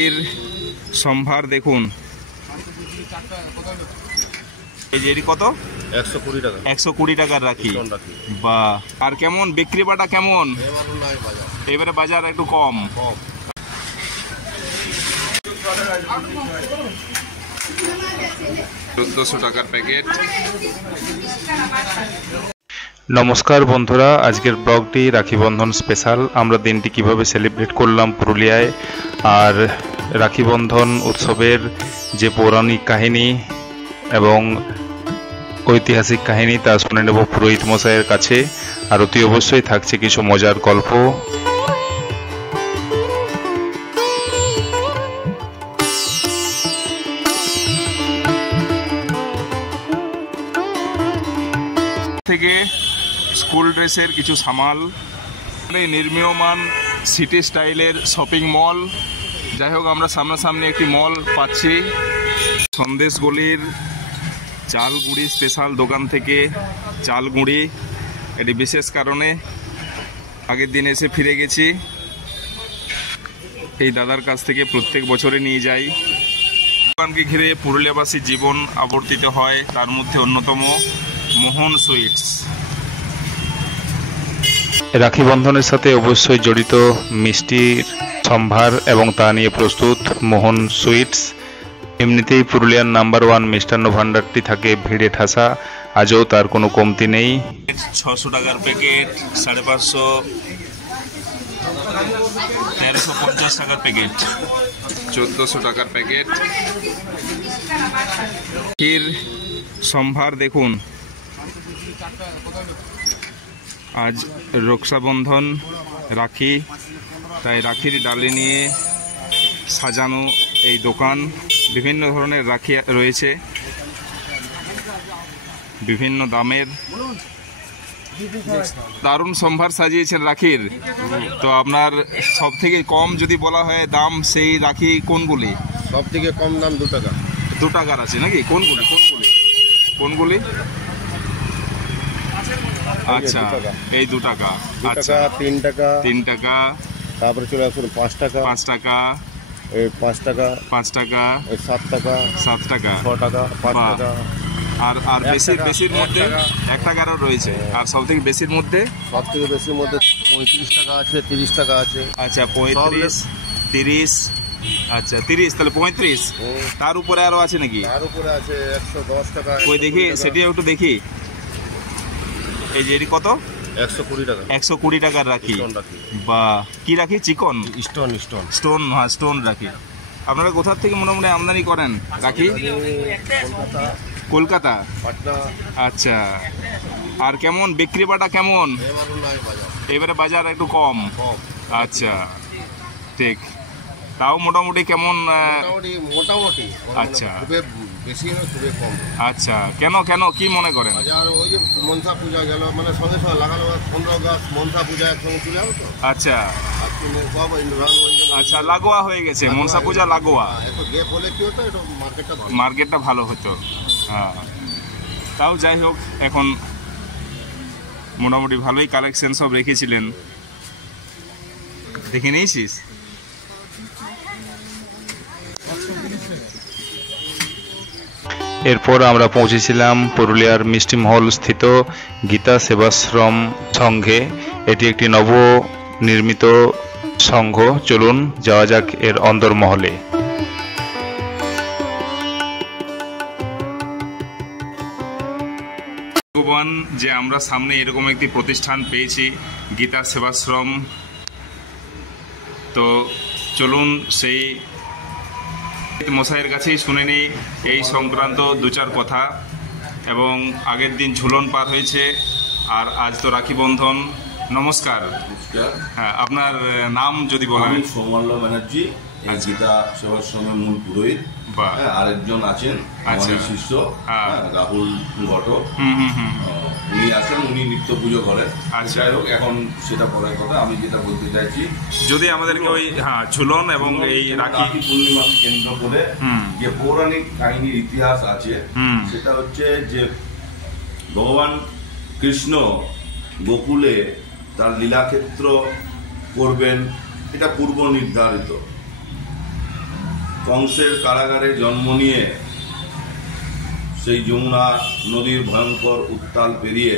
এর সম্ভার দেখুন, এই যে এটি কত? 120 টাকা। 120 টাকার রাখি। বা আর কেমন বিক্রি বাটা কেমন? এবারে বাজার একটু কম। 1400 টাকার প্যাকেট। নমস্কার বন্ধুরা, আজকের ব্লগটি রাখি বন্ধন স্পেশাল। আমরা দিনটি কিভাবে সেলিব্রেট করলাম পুরুলিয়ায়, আর রাখি বন্ধন উৎসবের যে পৌরাণিক কাহিনী এবং ঐতিহাসিক কাহিনী তা শুনে নেব পুরোহিত মশাইয়ের কাছে। আর অতি অবশ্যই থাকছে কিছু মজার গল্প। থেকে স্কুল ড্রেসের কিছু সামাল, নির্মীয়মান সিটি স্টাইলের শপিং মল। যাই হোক, আমরা সামনাসামনি একটি মল পাচ্ছি। সন্দেশ গলির চাল গুঁড়ি স্পেশাল দোকান থেকে চাল গুঁড়ি, এটি বিশেষ কারণে আগের দিন এসে ফিরে গেছি। এই দাদার কাছ থেকে প্রত্যেক বছরে নিয়ে যাই। দোকানকে ঘিরে পুরুলিয়াবাসীর জীবন আবর্তিত হয়, তার মধ্যে অন্যতম মোহন সুইটস। রাখি বন্ধনের সাথে অবশ্যই জড়িত মিষ্টির সম্ভার এবং তা নিয়ে প্রস্তুত মোহন সুইটস। এমনিতেই পুরুলিয়ার নাম্বার 1 মিষ্টান্ন ভাণ্ডারটি থাকে ভিড়ে ঠাসা, আজও তার কোনো কমতি নেই। 600 টাকার প্যাকেট, 550, 1350 টাকার প্যাকেট, 1400 টাকার প্যাকেট। এর সম্ভার দেখুন, আজ রক্ষাবন্ধন, রাখি, তাই রাখির ডালি নিয়ে সাজানো এই দোকান। বিভিন্ন ধরনের রাখি রয়েছে, বিভিন্ন দামের। দারুণ সম্ভার সাজিয়েছেন রাখির। তো আপনার সব থেকে কম যদি বলা হয় দাম, সেই রাখি কোনগুলি? সব থেকে কম দাম 2 টাকা। 2 টাকার আছে নাকি? কোনগুলি কোনগুলি কোনগুলি? আচ্ছা, এই 2 টাকা। আচ্ছা, 3 টাকা, 3 টাকা, তারপরে চলে আসুন 5 টাকা, 5 টাকা, 5 টাকা, 5 টাকা, 7 টাকা, 7 টাকা, 6 টাকা, 5 টাকা। আর বেশির মধ্যে 1 টাকারও রয়েছে। আর সব থেকে বেশির মধ্যে? সব থেকে বেশির মধ্যে 35 টাকা আছে, 30 টাকা আছে। আচ্ছা, 35, 30। আচ্ছা, 30, তাহলে 35। তার উপরে আরো আছে নাকি? তার উপরে আছে 110 টাকা। ওই দেখি, সেটিও একটু দেখি। এই যে এটি কত? 120 টাকা। 120 টাকার রাখি। রাখি। বা কি রাখি? চিকন স্টোন। হ্যাঁ, স্টোন রাখি। আপনারা কোথা থেকে মোটামুটি আমদানি করেন রাখি? কলকাতা, পাটনা। আচ্ছা, আর কেমন বিক্রি বাটা কেমন? এবারে বাজার একটু কম। আচ্ছা, ঠিক। তাও মোটামুটি কেমন? মোটামুটি। আচ্ছা, বেশি না, খুবই কম। আচ্ছা, কেন কেন কি মনে করেন? বাজার ওই যে মনসা পূজা গেল, মানে সঙ্গে সঙ্গে লাগানো 15 গাছ মনসা পূজা একসঙ্গে চলে যাবে তো। আচ্ছা আচ্ছা, লাগোয়া হয়ে গেছে, মনসা পূজা লাগোয়া। একটু গ্যাপ হলে কি হতো, একটু মার্কেটটা ভালো হতো। হ্যাঁ, তাও যাই হোক, এখন মোটামুটি ভালোই কালেকশন সব রেখেছিলেন, দেখে নিয়েছিস? এরপর আমরা পৌঁছেছিলাম পুরুলিয়ার মিষ্টি মহল স্থিত গীতা সেবাশ্রম সংঘে। এটি একটি নবনির্মিত সংঘ। চলুন যাওয়া যাক এর অন্দরমহলে। ভগবান যে আমরা সামনে এরকম একটি প্রতিষ্ঠান পেয়েছি, গীতা সেবাশ্রম। তো চলুন সেই মশাইয়ের কাছেই শুনে নিই এই সংক্রান্ত 2-4 কথা। এবং আগের দিন ঝুলন পার হয়েছে, আর আজ তো রাখি বন্ধন। নমস্কার। হ্যাঁ, আপনার নাম যদি বলেন? সৌমাল্য ব্যানার্জি, গীতা সেবাশ্রমের মূল পুরোহিত। আরেকজন আছেন আমাদের শিষ্য রাহুল ঘটক, উনি আছেন, উনি নিত্য পুজো করেন। যাই হোক, এখন সেটা পরের কথা। আমি যেটা বলতে চাইছি, যদি আমাদেরকে ওই ঝুলন এবং এই রাখি পূর্ণিমাকে কেন্দ্র করে যে পৌরাণিক কাহিনীর ইতিহাস আছে, সেটা হচ্ছে যে ভগবান কৃষ্ণ গোকুলে তার লীলাক্ষেত্র করবেন, এটা পূর্ব নির্ধারিত। কংসের কারাগারে জন্ম নিয়ে সেই যমুনা নদীর ভয়ঙ্কর উত্তাল পেরিয়ে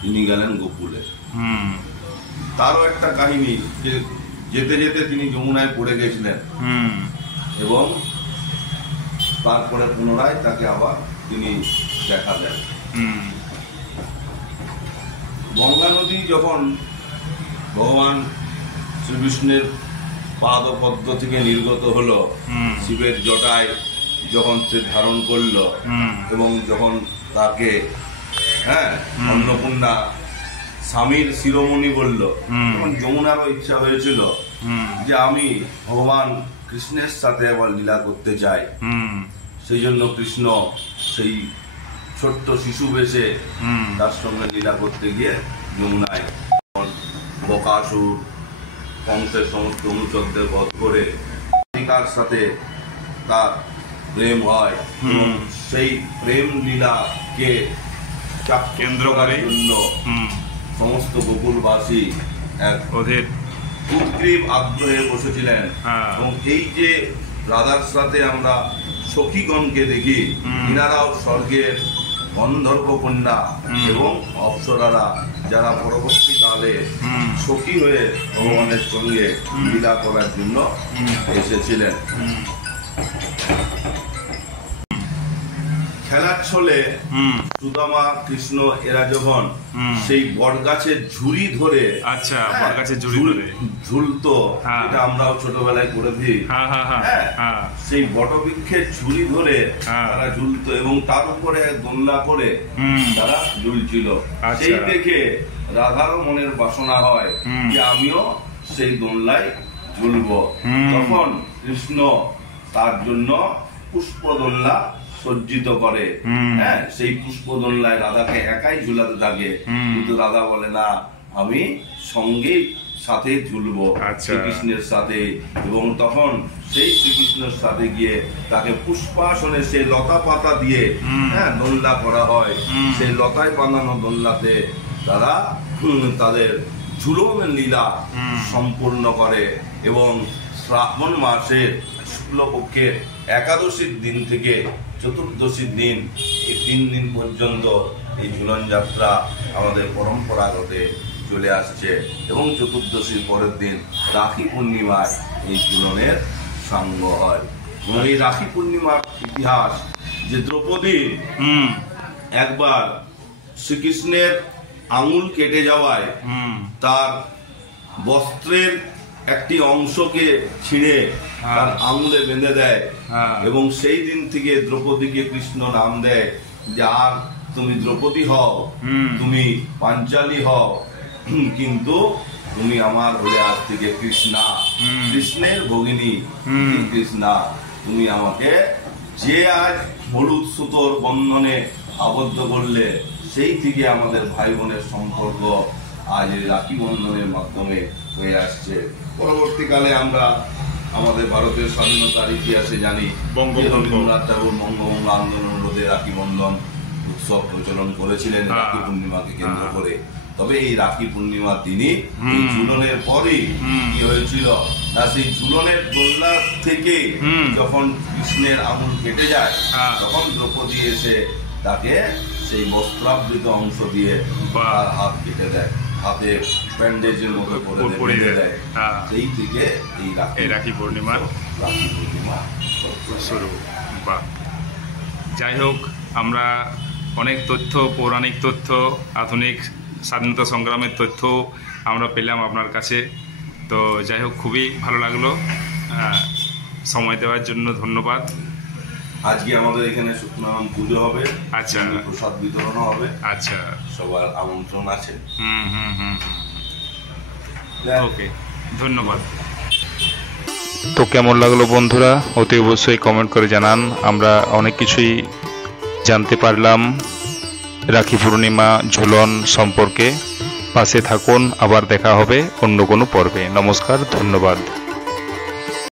তিনি গেলেন গোকুলে। তারও একটা কাহিনী যে যেতে যেতে তিনি যমুনায় পড়ে গেছিলেন এবং তারপরে পুনরায় তাকে আবার তিনি দেখা দেন। গঙ্গা নদী যখন ভগবান শ্রীকৃষ্ণের পাদপদ্ম থেকে নির্গত হলো, শিবের জটায় যখন সে ধারণ করলো এবং যখন তাকে অন্নপূর্ণা স্বামীর শিরোমণি বলল, তখন যমুনারও ইচ্ছা হয়েছিল যে আমি ভগবান কৃষ্ণের সাথে আবার লীলা করতে চাই। সেই জন্য কৃষ্ণ সেই ছোট্ট শিশু বেশে তার সঙ্গে লীলা করতে গিয়ে যমুনায় বকাসুর কংসের সমস্ত অনুচরদের বধ করে রাধিকার সাথে তার প্রেম হয় এবং সেই প্রেম লীলাকে কেন্দ্র করার জন্য সমস্ত গোকুলবাসী এক উদ্গ্রীব আগ্রহে বসেছিলেন। এবং এই যে রাধার সাথে আমরা সখীগণকে দেখি, ইনারাও স্বর্গের গন্ধর্ব কন্যা এবং অপ্সরারা যারা পরবর্তীকালে সখী হয়ে ভগবানের সঙ্গে লীলা করার জন্য এসেছিলেন। খেলার ছলে সুদামা কৃষ্ণ এরা যখন সেই বটগাছের ঝুড়ি ধরে ঝুলতো, এটা আমরাও ছোটবেলায় করেছি, সেই বটবৃক্ষের ঝুড়ি ধরে তারা ঝুলতো এবং তার উপরে দোলনা করে তারা ঝুলছিল। সেই দেখে রাধারও মনের বাসনা হয় যে আমিও সেই দোলনায় ঝুলবো। তখন কৃষ্ণ তার জন্য পুষ্প দোলনা সজ্জিত করে। সেই পুষ্প দোলনায় রাধাকে একাই ঝুলাতে থাকে, কিন্তু রাধা বলে না, আমি সঙ্গে সাথে ঝুলবো শ্রীকৃষ্ণের সাথে। এবং তখন সেই শ্রীকৃষ্ণের সাথে গিয়ে তাকে পুষ্পাসনে সেই লতা পাতা দিয়ে দোলনা করা হয়। সেই লতায় বাঁধানো দোলনাতে তারা তাদের ঝুলনের লীলা সম্পূর্ণ করে এবং শ্রাবণ মাসের শুক্লপক্ষের একাদশীর দিন থেকে চতুর্দশীর দিন, এই 3 দিন পর্যন্ত এই ঝুলন যাত্রা আমাদের পরম্পরাগতে চলে আসছে। এবং চতুর্দশীর পরের দিন রাখি পূর্ণিমায় এই ঝুলনের সাঙ্গ হয়। এবং এই রাখি পূর্ণিমার ইতিহাস যে দ্রৌপদী একবার শ্রীকৃষ্ণের আঙুল কেটে যাওয়ায় তার বস্ত্রের একটি অংশকে ছিঁড়ে তার আঙুলে বেঁধে দেয় এবং সেই দিন থেকে দ্রৌপদীকে কৃষ্ণ নাম দেয় যে আর তুমি দ্রৌপদী হও, তুমি পাঞ্চালী হও, কিন্তু তুমি আমার হলে আজ থেকে কৃষ্ণা, কৃষ্ণের ভগিনী কৃষ্ণা। তুমি আমাকে যে আজ হলুদ সুতোর বন্ধনে আবদ্ধ করলে, সেই থেকে আমাদের ভাই বোনের সম্পর্ক আজ এই রাখি বন্ধনের মাধ্যমে হয়ে আসছে। পরবর্তীকালে আমরা আমাদের ভারতের স্বাধীনতার ইতিহাসে জানি রবীন্দ্রনাথ ঠাকুর বঙ্গভঙ্গ আন্দোলন রোধে রাখি বন্ধন উৎসব প্রচলন করেছিলেন রাখি পূর্ণিমাকে কেন্দ্র করে। তবে এই রাখি পূর্ণিমার দিনই ঝুলনের পরে কি হয়েছিল না, সেই ঝুলনের দোলনা থেকে যখন কৃষ্ণের আঙুল কেটে যায়, তখন দ্রৌপদী এসে তাকে সেই বস্ত্রাবৃত অংশ দিয়ে তার হাত কেটে দেয়, হাতে ব্যান্ডেজের মতো করে দেয়। সেই থেকে এই রাখি পূর্ণিমা শুরু। বা যাই হোক, আমরা অনেক তথ্য, পৌরাণিক তথ্য, আধুনিক স্বাধীনতা সংগ্রামের তথ্য আমরা পেলাম আপনার কাছে। তো যাই হোক, খুবই ভালো লাগলো। সময় দেওয়ার জন্য ধন্যবাদ। আজকে আমাদের এখানে সত্যনারায়ণ পুজো হবে, আচ্ছা, প্রসাদ বিতরণ হবে, আচ্ছা, সবার আমন্ত্রণ আছে। ওকে, ধন্যবাদ। তো কেমন লাগলো বন্ধুরা, অতি অবশ্যই কমেন্ট করে জানান। আমরা অনেক কিছুই জানতে পারলাম রাখি পূর্ণিমা ঝুলন সম্পর্কে। পাশে থাকুন, আবার দেখা হবে অন্য কোনো পর্বে। নমস্কার, ধন্যবাদ।